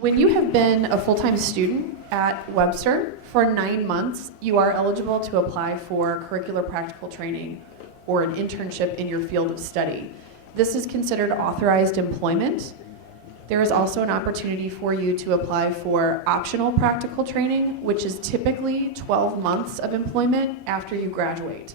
When you have been a full-time student at Webster for 9 months, you are eligible to apply for curricular practical training or an internship in your field of study. This is considered authorized employment. There is also an opportunity for you to apply for optional practical training, which is typically 12 months of employment after you graduate.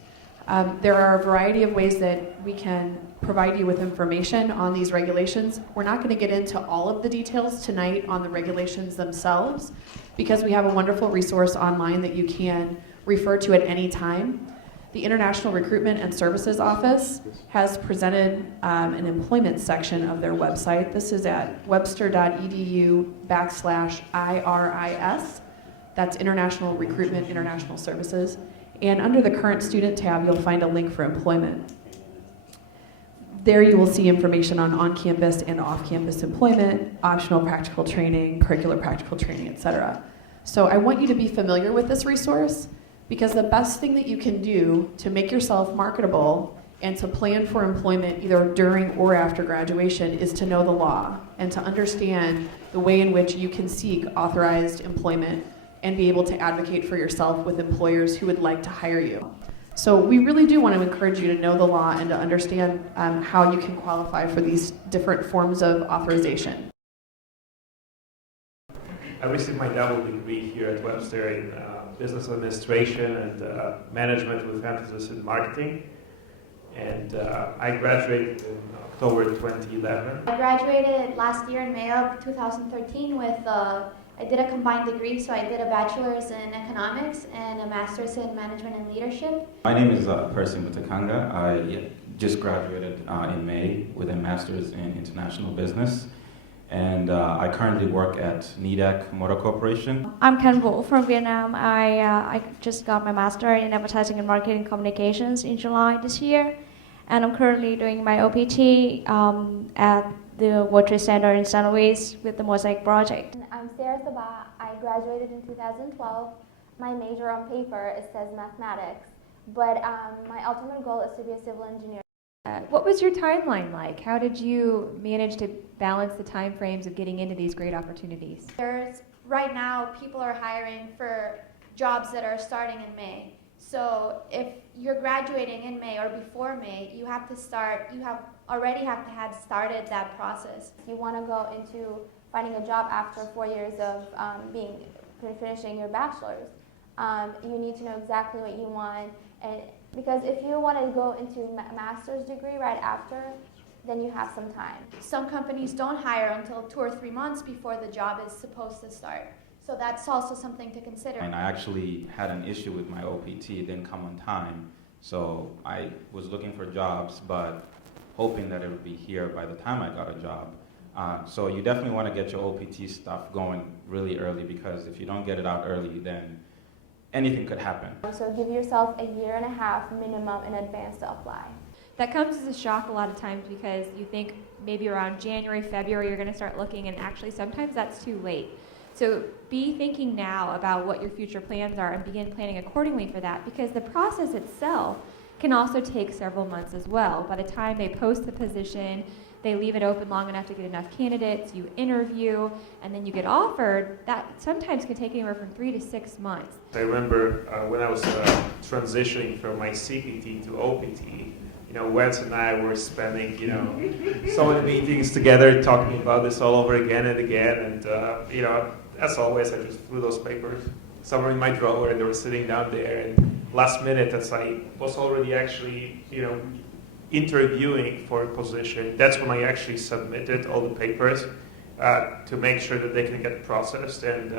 There are a variety of ways that we can provide you with information on these regulations. We're not going to get into all of the details tonight on the regulations themselves because we have a wonderful resource online that you can refer to at any time. The International Recruitment and Services Office has presented an employment section of their website. This is at webster.edu/IRIS. That's International Recruitment, International Services. And under the Current Student tab, you'll find a link for employment. There you will see information on on-campus and off-campus employment, optional practical training, curricular practical training, etc. So I want you to be familiar with this resource because the best thing that you can do to make yourself marketable and to plan for employment either during or after graduation is to know the law and to understand the way in which you can seek authorized employment and be able to advocate for yourself with employers who would like to hire you. So we really do want to encourage you to know the law and to understand how you can qualify for these different forms of authorization. I received my double degree here at Webster in business administration and management with emphasis in marketing. And I graduated in October 2011. I graduated last year in May of 2013 with I did a combined degree, so I did a bachelor's in economics and a master's in management and leadership. My name is Percy Mutakanga. I just graduated in May with a master's in international business, and I currently work at NIDAC Motor Corporation. I'm Ken Wu from Vietnam. I just got my master in advertising and marketing communications in July this year, and I'm currently doing my OPT at the World Trade Center in St. Louis with the Mosaic Project. I'm Sarah Sabah. I graduated in 2012. My major on paper, it says mathematics, but my ultimate goal is to be a civil engineer. What was your timeline like? How did you manage to balance the time frames of getting into these great opportunities? Right now, people are hiring for jobs that are starting in May. So if you're graduating in May or before May, you already have to have started that process. If you want to go into finding a job after 4 years of finishing your bachelor's, you need to know exactly what you want. And because if you want to go into a master's degree right after, then you have some time. Some companies don't hire until 2 or 3 months before the job is supposed to start. So that's also something to consider. And I actually had an issue with my OPT. It didn't come on time. So I was looking for jobs, but hoping that it would be here by the time I got a job. So you definitely want to get your OPT stuff going really early, because if you don't get it out early, then anything could happen. So give yourself a year and a half minimum in advance to apply. That comes as a shock a lot of times because you think maybe around January, February you're going to start looking, and actually sometimes that's too late. So be thinking now about what your future plans are and begin planning accordingly for that, because the process itself can also take several months as well. By the time they post the position, they leave it open long enough to get enough candidates, you interview, and then you get offered. That sometimes can take anywhere from 3 to 6 months. I remember when I was transitioning from my CPT to OPT, Wes and I were spending, so many meetings together talking about this all over again and again. And, as always, I just threw those papers somewhere in my drawer, and they were sitting down there. And last minute, as I was already actually, interviewing for a position, that's when I actually submitted all the papers to make sure that they can get processed. And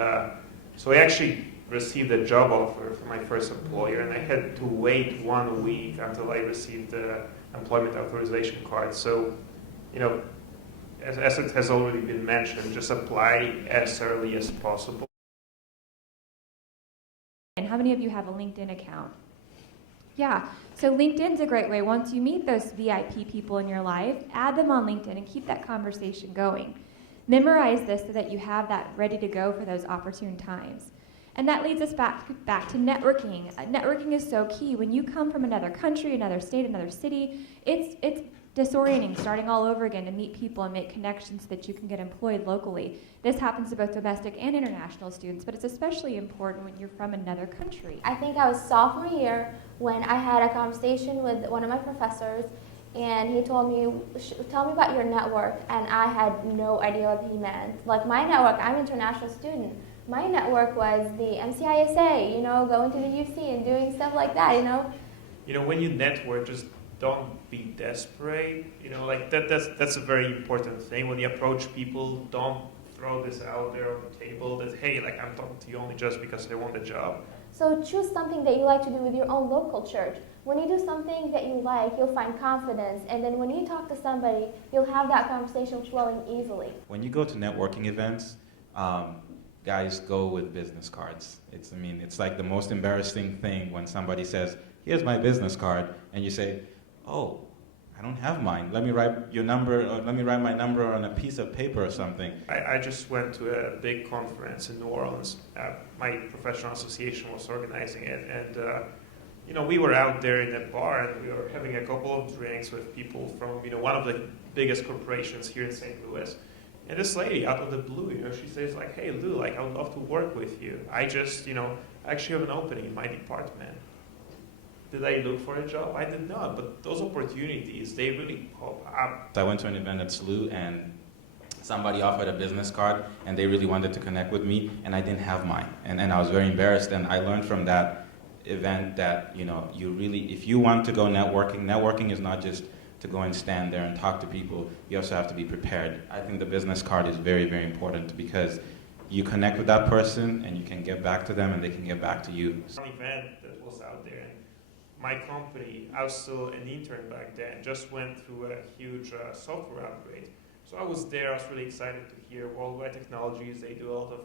so I actually received a job offer from my first employer, and I had to wait 1 week until I received the employment authorization card. So, as it has already been mentioned, just apply as early as possible. And how many of you have a LinkedIn account? Yeah, so LinkedIn's a great way. Once you meet those VIP people in your life, add them on LinkedIn and keep that conversation going. Memorize this so that you have that ready to go for those opportune times. And that leads us back to networking. Networking is so key. When you come from another country, another state, another city, it's disorienting, starting all over again to meet people and make connections so that you can get employed locally. This happens to both domestic and international students, but it's especially important when you're from another country. I think I was sophomore year when I had a conversation with one of my professors, and he told me, tell me about your network, and I had no idea what he meant. Like my network, I'm an international student. My network was the MCISA, you know, going to the UC and doing stuff like that, you know. You know, when you network, just don't be desperate. You know, like that's a very important thing. When you approach people, don't throw this out there on the table that, hey, like I'm talking to you only just because I want a job. So choose something that you like to do with your own local church. When you do something that you like, you'll find confidence, and then when you talk to somebody, you'll have that conversation flowing easily. When you go to networking events, guys go with business cards. It's like the most embarrassing thing when somebody says, here's my business card, and you say, oh, I don't have mine. Let me write your number, or let me write my number on a piece of paper or something. I just went to a big conference in New Orleans. My professional association was organizing it, and you know, we were out there in a bar, and we were having a couple of drinks with people from, you know, one of the biggest corporations here in St. Louis. And this lady, out of the blue, you know, she says like, hey, Lou, like, I would love to work with you. I just, you know, I actually have an opening in my department. Did I look for a job? I did not, but those opportunities, they really pop up. I went to an event at SLU, and somebody offered a business card, and they really wanted to connect with me, and I didn't have mine. And I was very embarrassed, and I learned from that event that, you know, you really, if you want to go networking is not just to go and stand there and talk to people. You also have to be prepared. I think the business card is very, very important because you connect with that person and you can get back to them and they can get back to you. Some event that was out there, and my company, I was still an intern back then, just went through a huge software upgrade. So I was there, I was really excited to hear Worldwide Technologies, they do a lot of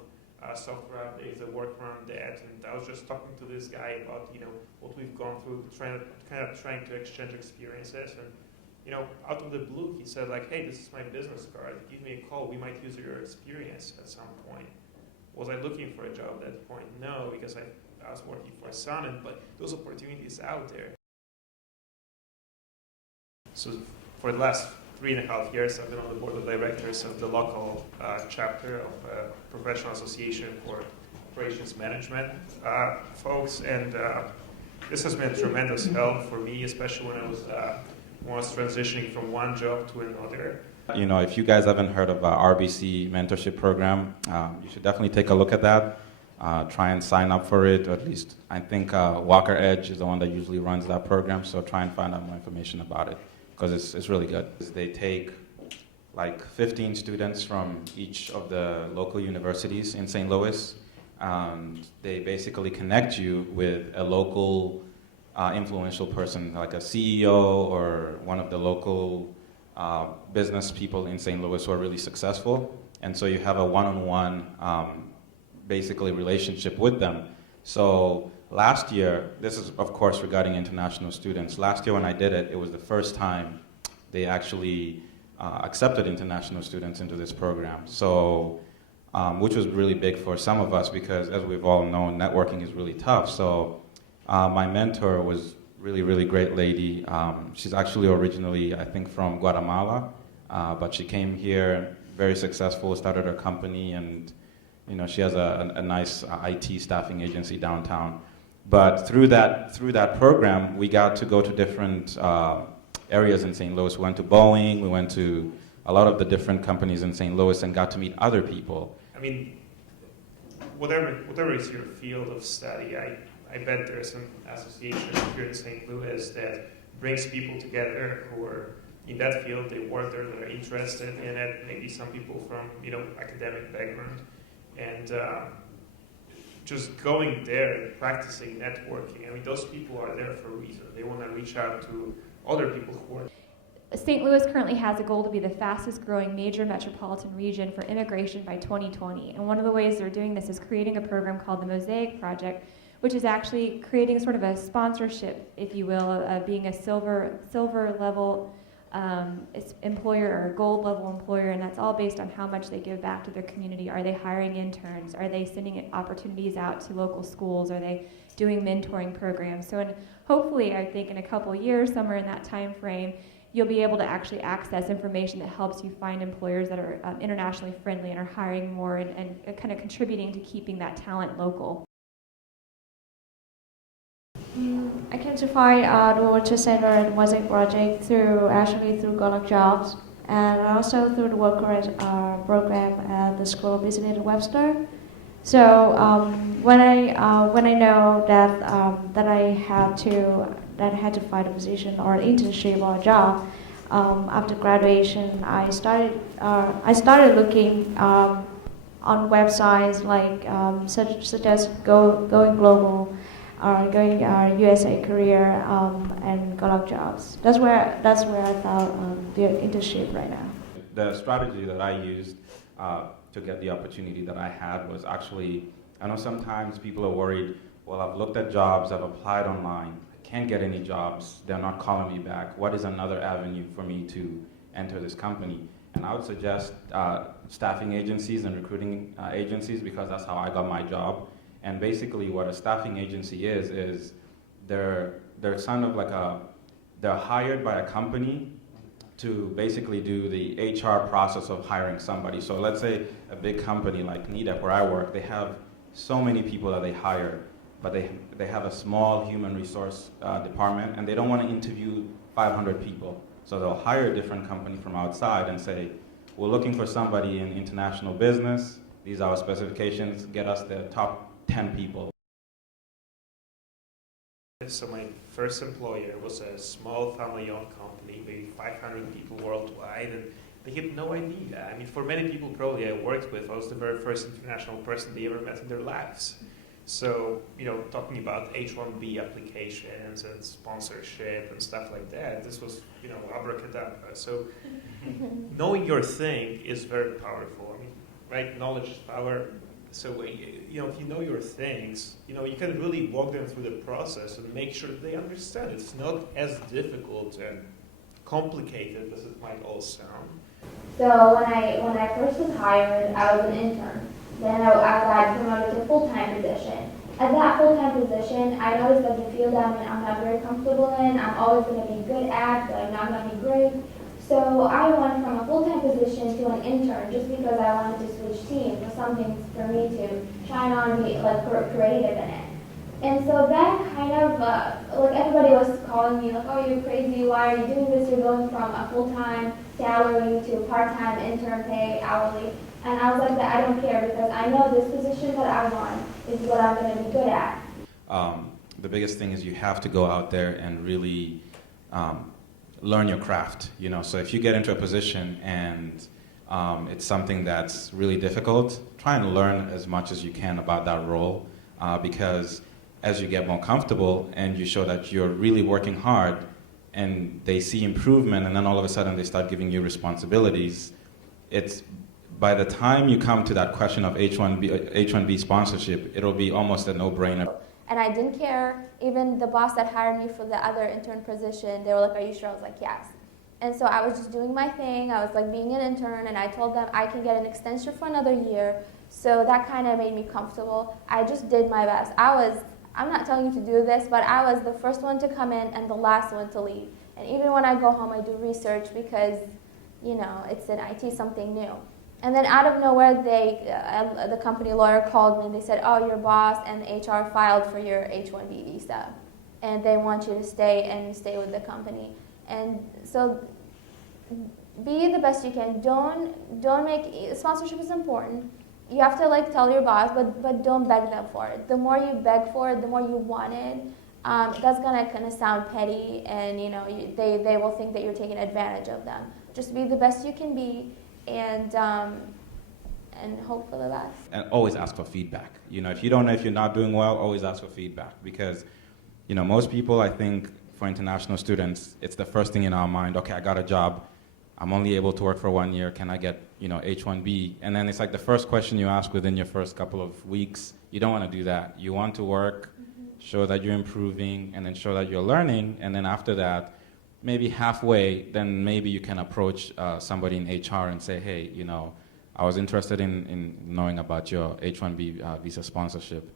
software updates that work around that, and I was just talking to this guy about, you know, what we've gone through, trying to exchange experiences, and you know, out of the blue, he said like, hey, this is my business card, give me a call, we might use your experience at some point. Was I looking for a job at that point? No, because I was working for Sun, but those opportunities out there. So for the last 3.5 years, I've been on the board of directors of the local chapter of Professional Association for Operations Management folks, and this has been a tremendous help for me, especially when I was transitioning from one job to another. You know, if you guys haven't heard of RBC Mentorship Program, you should definitely take a look at that. Try and sign up for it, or at least I think Walker Edge is the one that usually runs that program, so try and find out more information about it, because it's really good. They take like 15 students from each of the local universities in St. Louis, and they basically connect you with a local influential person, like a CEO or one of the local business people in St. Louis who are really successful. And so you have a one-on-one basically relationship with them. So last year, this is of course regarding international students. Last year when I did it, it was the first time they actually accepted international students into this program. So, which was really big for some of us because, as we've all known, networking is really tough. So my mentor was really, really great lady. She's actually originally, I think, from Guatemala, but she came here, very successful, started her company, and you know, she has a nice IT staffing agency downtown. But through that program, we got to go to different areas in St. Louis. We went to Boeing, we went to a lot of the different companies in St. Louis and got to meet other people. I mean, whatever is your field of study, I bet there's an association here in St. Louis that brings people together who are in that field, they work there, they're interested in it, maybe some people from, you know, academic background. And just going there and practicing networking, I mean, those people are there for a reason. They want to reach out to other people who are. St. Louis currently has a goal to be the fastest growing major metropolitan region for immigration by 2020. And one of the ways they're doing this is creating a program called the Mosaic Project, which is actually creating sort of a sponsorship, if you will, of being a silver level employer or a gold level employer, and that's all based on how much they give back to their community. Are they hiring interns? Are they sending opportunities out to local schools? Are they doing mentoring programs? So hopefully, I think in a couple of years, somewhere in that time frame, you'll be able to actually access information that helps you find employers that are internationally friendly and are hiring more and kind of contributing to keeping that talent local. I came to find the Water Center and Mosaic Project through Golok Jobs and also through the worker program at the School of Business at Webster. So when I know that I had to find a position or an internship or a job after graduation, I started looking on websites like such as Going Global, going USA Career, and Golok Jobs. That's where I found the internship right now. The strategy that I used to get the opportunity that I had was actually, I know sometimes people are worried, well, I've looked at jobs, I've applied online, I can't get any jobs, they're not calling me back. What is another avenue for me to enter this company? And I would suggest staffing agencies and recruiting agencies, because that's how I got my job. And basically what a staffing agency is they're kind of like they're hired by a company to basically do the HR process of hiring somebody. So let's say a big company like NEDEP, where I work, they have so many people that they hire, but they have a small human resource department, and they don't want to interview 500 people. So they'll hire a different company from outside and say, we're looking for somebody in international business, these are our specifications, get us the top 10 people. So my first employer was a small family-owned company, maybe 500 people worldwide, and they had no idea. I mean, for many people probably I worked with, I was the very first international person they ever met in their lives. So, talking about H1B applications and sponsorship and stuff like that, this was, abracadabra. So knowing your thing is very powerful. I mean, right? Knowledge is power. So, if you know your things, you can really walk them through the process and make sure that they understand. It's not as difficult and complicated as it might all sound. So when I first was hired, I was an intern. Then I got promoted to a full-time position. At that full-time position, I noticed that the field I'm not very comfortable in. I'm always going to be good at, but I'm not going to be great. So I went from a full-time position to an intern just because I wanted to switch teams for something for me to shine on, be like creative in it. And so that kind of, like everybody was calling me like, oh, you're crazy, why are you doing this? You're going from a full-time salary to a part-time intern pay hourly. And I was like, I don't care because I know this position that I want is what I'm going to be good at. The biggest thing is you have to go out there and really learn your craft. So if you get into a position and it's something that's really difficult, try and learn as much as you can about that role, because as you get more comfortable and you show that you're really working hard and they see improvement, and then all of a sudden they start giving you responsibilities, it's by the time you come to that question of H1B sponsorship, it'll be almost a no-brainer. And I didn't care. Even the boss that hired me for the other intern position, they were like, are you sure? I was like, yes. And so I was just doing my thing. I was like being an intern, and I told them I can get an extension for another year. So that kind of made me comfortable. I just did my best. I'm not telling you to do this, but I was the first one to come in and the last one to leave. And even when I go home, I do research because, it's in IT, something new. And then out of nowhere, the company lawyer called me and they said, oh, your boss and HR filed for your H1B visa. And they want you to stay with the company. And so be the best you can. Don't make, sponsorship is important. You have to tell your boss, but don't beg them for it. The more you beg for it, the more you want it. That's gonna kind of sound petty, and they will think that you're taking advantage of them. Just be the best you can be, and hope for the best. And always ask for feedback. If you don't know if you're not doing well, always ask for feedback, because most people, I think, for international students, it's the first thing in our mind. Okay, I got a job. I'm only able to work for 1 year. Can I get H1B? And then it's like the first question you ask within your first couple of weeks. You don't want to do that. You want to work, show that you're improving, and then show that you're learning. And then after that, maybe halfway, then maybe you can approach somebody in HR and say, hey, I was interested in knowing about your H1B visa sponsorship.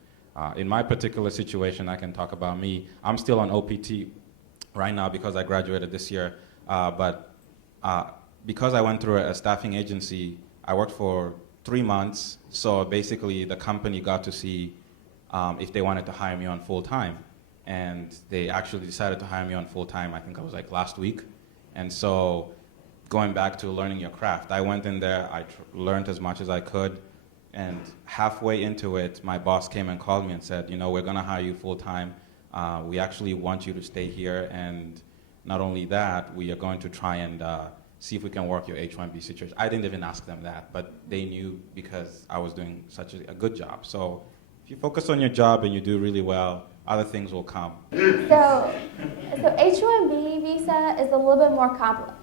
In my particular situation, I can talk about me. I'm still on OPT right now because I graduated this year. But because I went through a staffing agency, I worked for 3 months. So basically, the company got to see if they wanted to hire me on full time. And they actually decided to hire me on full time, I think it was like last week. And so going back to learning your craft, I went in there, I learned as much as I could. And halfway into it, my boss came and called me and said, you know, we're going to hire you full time. We actually want you to stay here. And not only that, we are going to try and see if we can work your H1B situation. I didn't even ask them that, but they knew because I was doing such a good job. So if you focus on your job and you do really well, other things will come. So H1B visa is a little bit more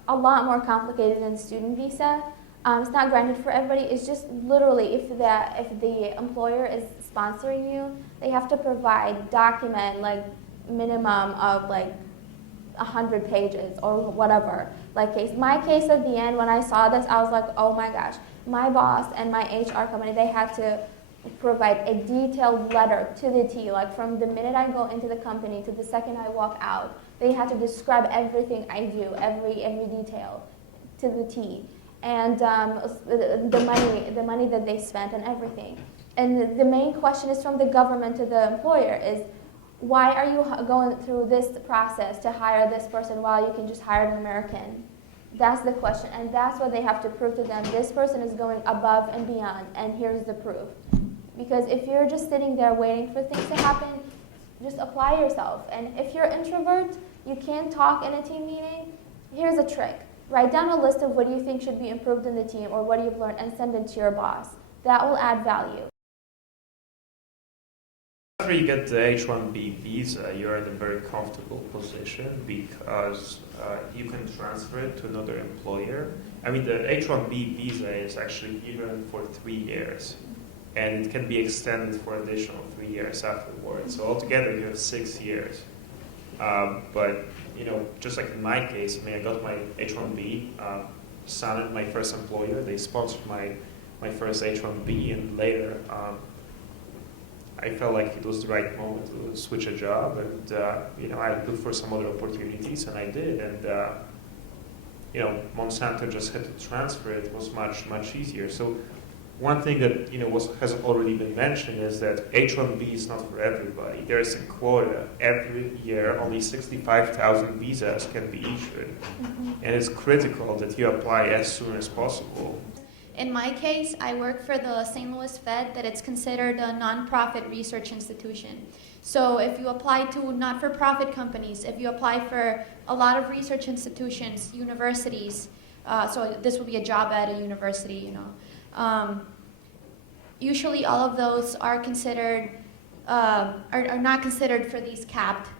a lot more complicated than student visa. It's not granted for everybody. It's just literally if the employer is sponsoring you, they have to document like minimum of like 100 pages or whatever. My case at the end, when I saw this, I was like, oh my gosh. My boss and my HR company, they had to provide a detailed letter to the T, like from the minute I go into the company to the second I walk out. They had to describe everything I do, every detail to the T, and the money that they spent and everything. And the main question is from the government to the employer is, why are you going through this process to hire this person while you can just hire an American? That's the question, and that's what they have to prove to them. This person is going above and beyond, and here's the proof. Because if you're just sitting there waiting for things to happen, just apply yourself. And if you're an introvert, you can't talk in a team meeting, here's a trick. Write down a list of what you think should be improved in the team or what you've learned and send it to your boss. That will add value. After you get the H1B visa, you're in a very comfortable position because you can transfer it to another employer. I mean, the H1B visa is actually given for 3 years, and it can be extended for additional 3 years afterwards. So altogether, you have 6 years. But you know, just like in my case, I mean, I got my H1B, Summit, my first employer, they sponsored my first H1B, and later. I felt like it was the right moment to switch a job, and you know, I looked for some other opportunities, and I did. And you know, Monsanto just had to transfer it. It was much easier. So one thing that has already been mentioned is that H1B is not for everybody. There is a quota every year. Only 65,000 visas can be issued, and it's critical that you apply as soon as possible. In my case, I work for the St. Louis Fed, that it's considered a nonprofit research institution. So if you apply to not-for-profit companies, if you apply for a lot of research institutions, universities, so this would be a job at a university, usually all of those are considered, are not considered for these capped,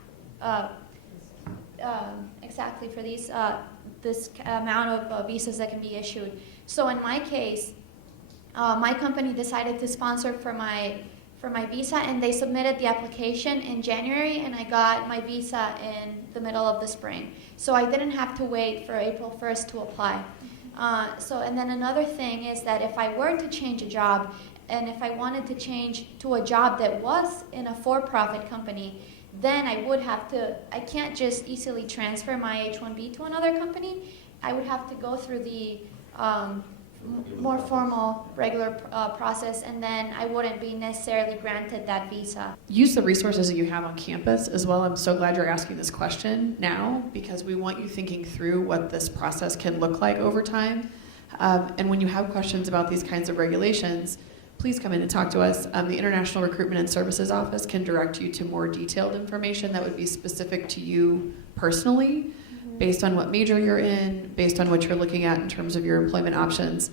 exactly for these, this amount of visas that can be issued. So in my case, my company decided to sponsor for my visa, and they submitted the application in January, and I got my visa in the middle of the spring. So I didn't have to wait for April 1st to apply. And then another thing is that if I were to change a job, and if I wanted to change to a job that was in a for-profit company, then I would have to, I can't just easily transfer my H1B to another company. I would have to go through the more formal, regular process, and then I wouldn't be necessarily granted that visa. Use the resources that you have on campus as well. I'm so glad you're asking this question now, because we want you thinking through what this process can look like over time. And when you have questions about these kinds of regulations, please come in and talk to us. The International Recruitment and Services Office can direct you to more detailed information that would be specific to you personally, based on what major you're in, based on what you're looking at in terms of your employment options.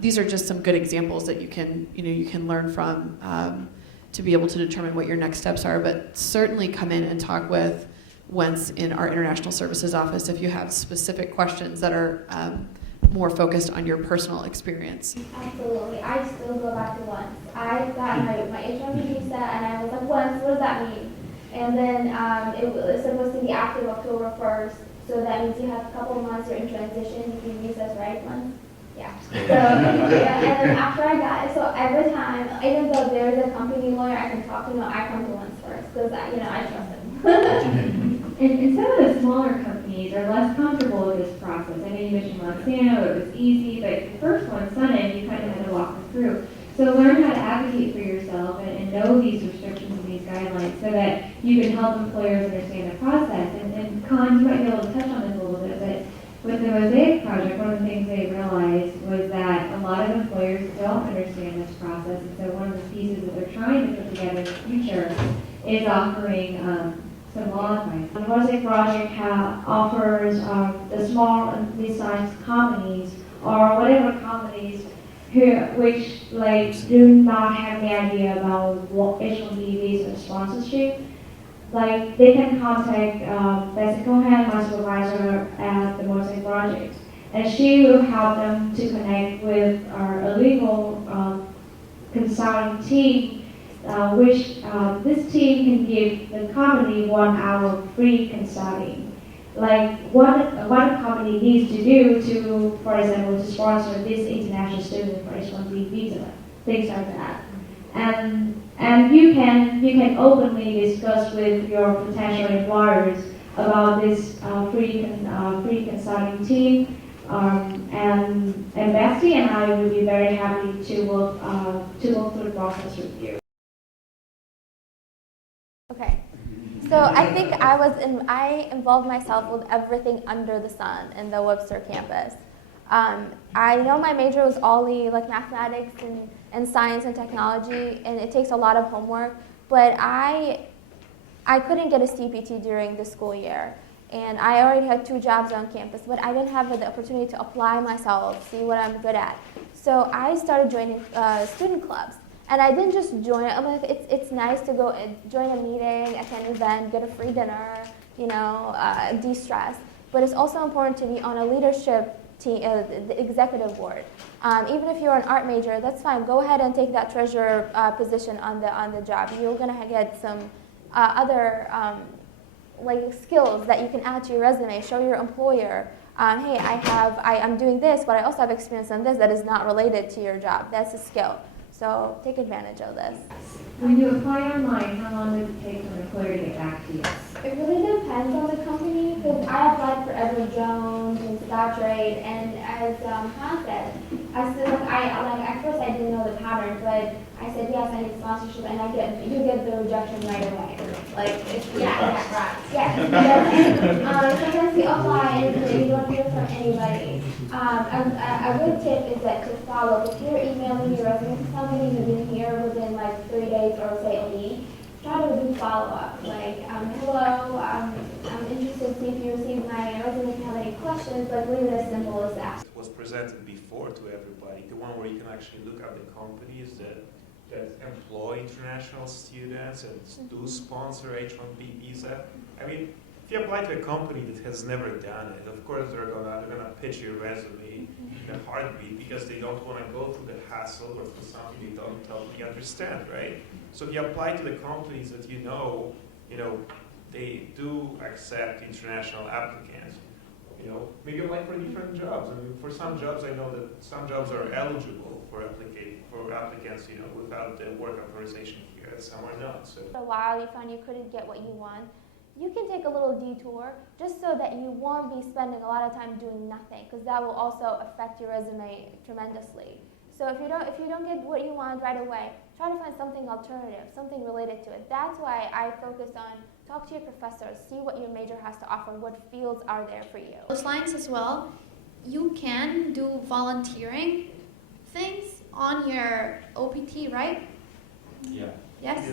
These are just some good examples that you can learn from to be able to determine what your next steps are. But certainly come in and talk with Wentz in our International Services Office if you have specific questions that are more focused on your personal experience. Absolutely. I still go back to Wentz. I got my H1B visa, and I was like, Wentz, what does that mean? And then it was supposed to be active October 1st. So that means you have a couple of months, you're in transition between visas, right? Yeah. So, yeah, and then after I got it, so every time, even though there's a company lawyer I can talk to, I come to Wentz first, because I trust him. And some of the smaller companies are less comfortable English in Montana, it was easy, but the first one, Sunday, you kind of had to walk them through. So learn how to advocate for yourself and know these restrictions and these guidelines so that you can help employers understand the process. And Colin, you might be able to touch on this a little bit, but with the Mosaic Project, one of the things they realized was that a lot of employers don't understand this process, and so one of the pieces that they're trying to put together in the future is offering some law advice. The Mosaic Project offers the small and mid-sized companies or whatever companies which like do not have any idea about what H1B Visa sponsorship. Like they can contact Betsy Cohen, my supervisor at the Mosaic Project, and she will help them to connect with our legal consulting team, which this team can give the company 1 hour free consulting. Like what a company needs to do to, for example, to sponsor this international student for H1B Visa, things like that. And you can openly discuss with your potential employers about this free consulting team. And Betsy and I would be very happy to work through the process with you. Okay. So I think I involved myself with everything under the sun in the Webster campus. I know my major was all like mathematics and science and technology, and it takes a lot of homework, but I couldn't get a CPT during the school year. And I already had 2 jobs on campus, but I didn't have the opportunity to apply myself, see what I'm good at. So I started joining student clubs. And I didn't just join it. I'm like, it's nice to go and join a meeting, attend an event, get a free dinner, de-stress. But it's also important to be on a leadership team, the executive board. Even if you're an art major, that's fine. Go ahead and take that treasurer position on the job. You're gonna get some other like skills that you can add to your resume. Show your employer, hey, I'm doing this, but I also have experience on this that is not related to your job. That's a skill. So take advantage of this. When you apply online, how long does it take for an employer to get back to you? It really depends on the company, because I applied for Edward Jones and Scottrade, and as Han said, I said at first I didn't know the pattern, but I said yes, I need sponsorship, and you get the rejection right away. Like right. Sometimes you apply and you don't hear from anybody. A good tip is that to follow. If you're emailing your resume to somebody who didn't hear within like 3 days or say a week, try to do follow-up. Like, hello, I'm interested to see if you received my resume. If you have any questions, like leave it as simple as that. It was presented before to everybody, the one where you can actually look at the companies that employ international students and do sponsor H1B visa. I mean, if you apply to a company that has never done it, of course they're gonna pitch your resume in a heartbeat because they don't want to go through the hassle or for something they don't totally understand, right? So if you apply to the companies that you know, they do accept international applicants. Maybe apply for different jobs. I mean, for some jobs, I know that some jobs are eligible for applicants, without the work authorization here, and some are not. So. For a while, you found you couldn't get what you want. You can take a little detour just so that you won't be spending a lot of time doing nothing, because that will also affect your resume tremendously. So if you don't get what you want right away, try to find something alternative, something related to it. That's why I focus on talk to your professors, see what your major has to offer, what fields are there for you. Those lines as well, you can do volunteering things on your OPT, right? Yeah. Yes.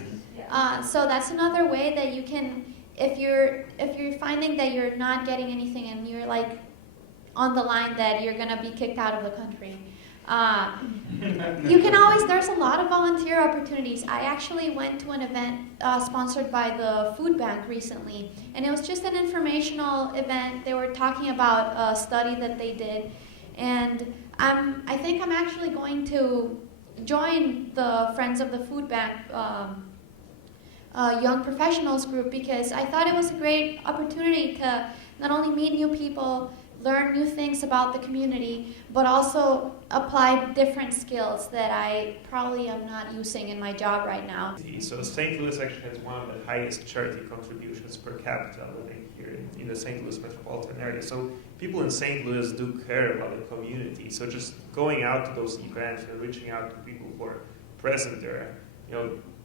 So that's another way that you can, if you're finding that you're not getting anything and you're like on the line that you're gonna be kicked out of the country, you can always, there's a lot of volunteer opportunities. I actually went to an event sponsored by the food bank recently, and it was just an informational event. They were talking about a study that they did, and I think I'm actually going to join the Friends of the Food Bank Young Professionals group, because I thought it was a great opportunity to not only meet new people, learn new things about the community, but also apply different skills that I probably am not using in my job right now. So St. Louis actually has one of the highest charity contributions per capita living here in the St. Louis metropolitan area. So people in St. Louis do care about the community. So just going out to those events and reaching out to people who are present there,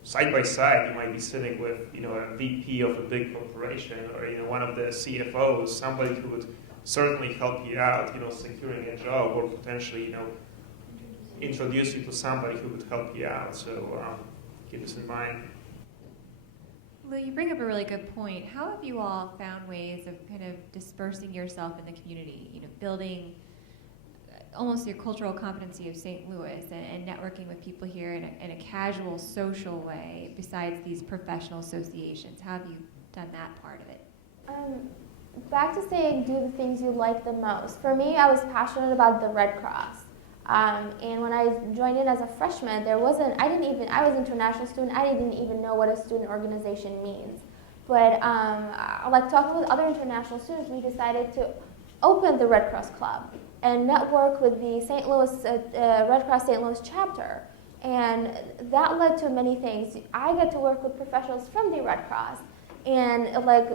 side by side, you might be sitting with, a VP of a big corporation or, one of the CFOs, somebody who would certainly help you out, securing a job or potentially, introduce you to somebody who would help you out. So keep this in mind. Lou, you bring up a really good point. How have you all found ways of kind of dispersing yourself in the community, building almost your cultural competency of St. Louis and networking with people here in a casual, social way besides these professional associations? How have you done that part of it? Back to saying do the things you like the most. For me, I was passionate about the Red Cross. And when I joined in as a freshman, I was an international student, I didn't even know what a student organization means. But like talking with other international students, we decided to open the Red Cross Club and network with the St. Louis, Red Cross St. Louis chapter. And that led to many things. I got to work with professionals from the Red Cross and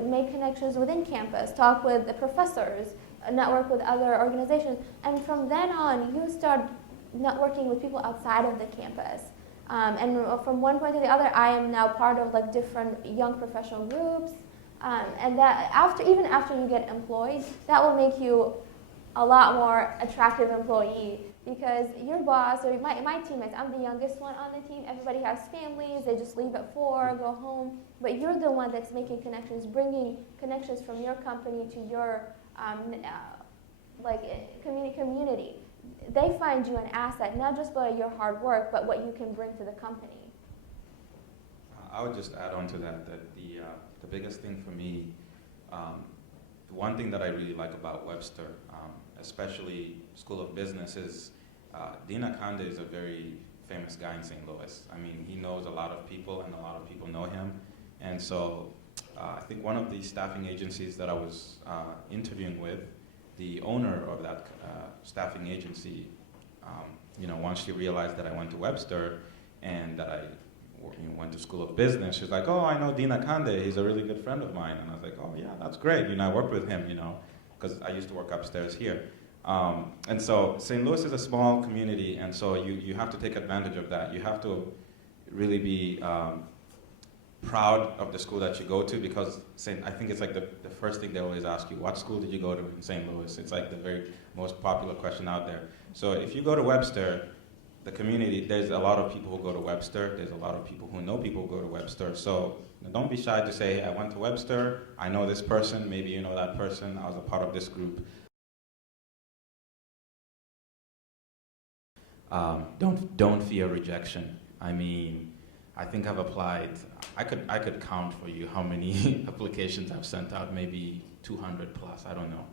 make connections within campus, talk with the professors, network with other organizations. And from then on, you start networking with people outside of the campus. And from one point to the other, I am now part of different young professional groups. And that even after you get employed, that will make you a lot more attractive employee because your boss or my teammates, I'm the youngest one on the team, everybody has families, they just leave at 4, go home, but you're the one that's making connections, bringing connections from your company to your community. They find you an asset, not just by your hard work, but what you can bring to the company. I would just add on to that the biggest thing for me, the one thing that I really like about Webster, especially School of Business, is Dean Akande is a very famous guy in St. Louis. I mean, he knows a lot of people and a lot of people know him. And so I think one of the staffing agencies that I was interviewing with, the owner of that staffing agency, once she realized that I went to Webster and that I went to School of Business, she's like, oh, I know Dean Akande, he's a really good friend of mine. And I was like, oh yeah, that's great. I worked with him, because I used to work upstairs here. And so St. Louis is a small community, and so you have to take advantage of that. You have to really be proud of the school that you go to, because I think it's the first thing they always ask you, what school did you go to in St. Louis? It's the very most popular question out there. So if you go to Webster, the community, there's a lot of people who go to Webster, there's a lot of people who know people who go to Webster. So don't be shy to say, hey, I went to Webster, I know this person, maybe you know that person, I was a part of this group. Don't fear rejection. I mean, I think I've applied, I could count for you how many applications I've sent out, maybe 200 plus, I don't know.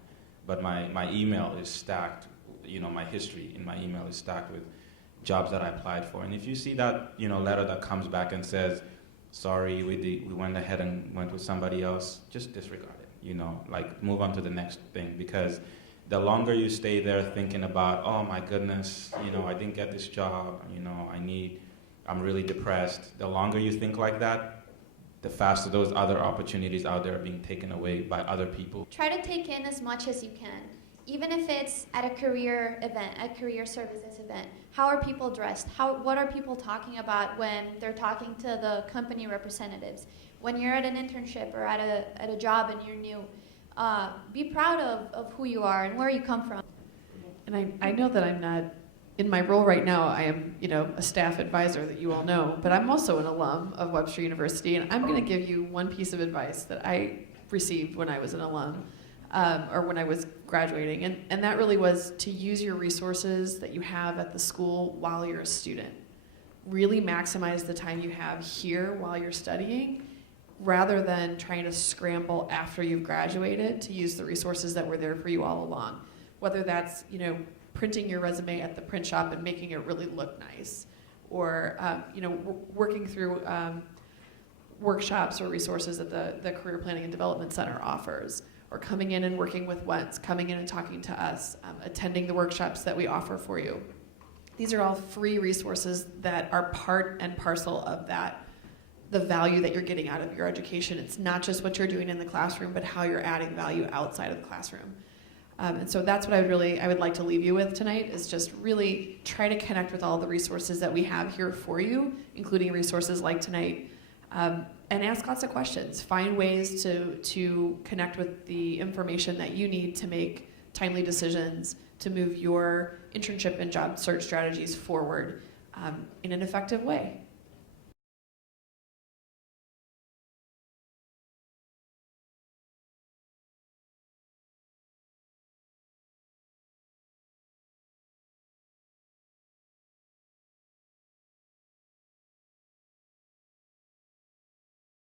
But my email is stacked, my history in my email is stacked with jobs that I applied for. And if you see that, letter that comes back and says, sorry, we went ahead and went with somebody else, just disregard it, move on to the next thing, because the longer you stay there thinking about, oh my goodness, I didn't get this job, I'm really depressed. The longer you think like that, the faster those other opportunities out there are being taken away by other people. Try to take in as much as you can, even if it's at a career event, a career services event. How are people dressed? What are people talking about when they're talking to the company representatives? When you're at an internship or at a job and you're new, be proud of who you are and where you come from. And I know that I'm not, in my role right now, I am, a staff advisor that you all know, but I'm also an alum of Webster University, and I'm going to give you one piece of advice that I received when I was an alum, or when I was graduating, and that really was to use your resources that you have at the school while you're a student. Really maximize the time you have here while you're studying, rather than trying to scramble after you've graduated to use the resources that were there for you all along. Whether that's, printing your resume at the print shop and making it really look nice, or, working through workshops or resources that the Career Planning and Development Center offers, or coming in and working with WENS, coming in and talking to us, attending the workshops that we offer for you. These are all free resources that are part and parcel of that, the value that you're getting out of your education. It's not just what you're doing in the classroom, but how you're adding value outside of the classroom. And so that's what I would like to leave you with tonight, is just really try to connect with all the resources that we have here for you, including resources like tonight, and ask lots of questions. Find ways to connect with the information that you need to make timely decisions, to move your internship and job search strategies forward in an effective way.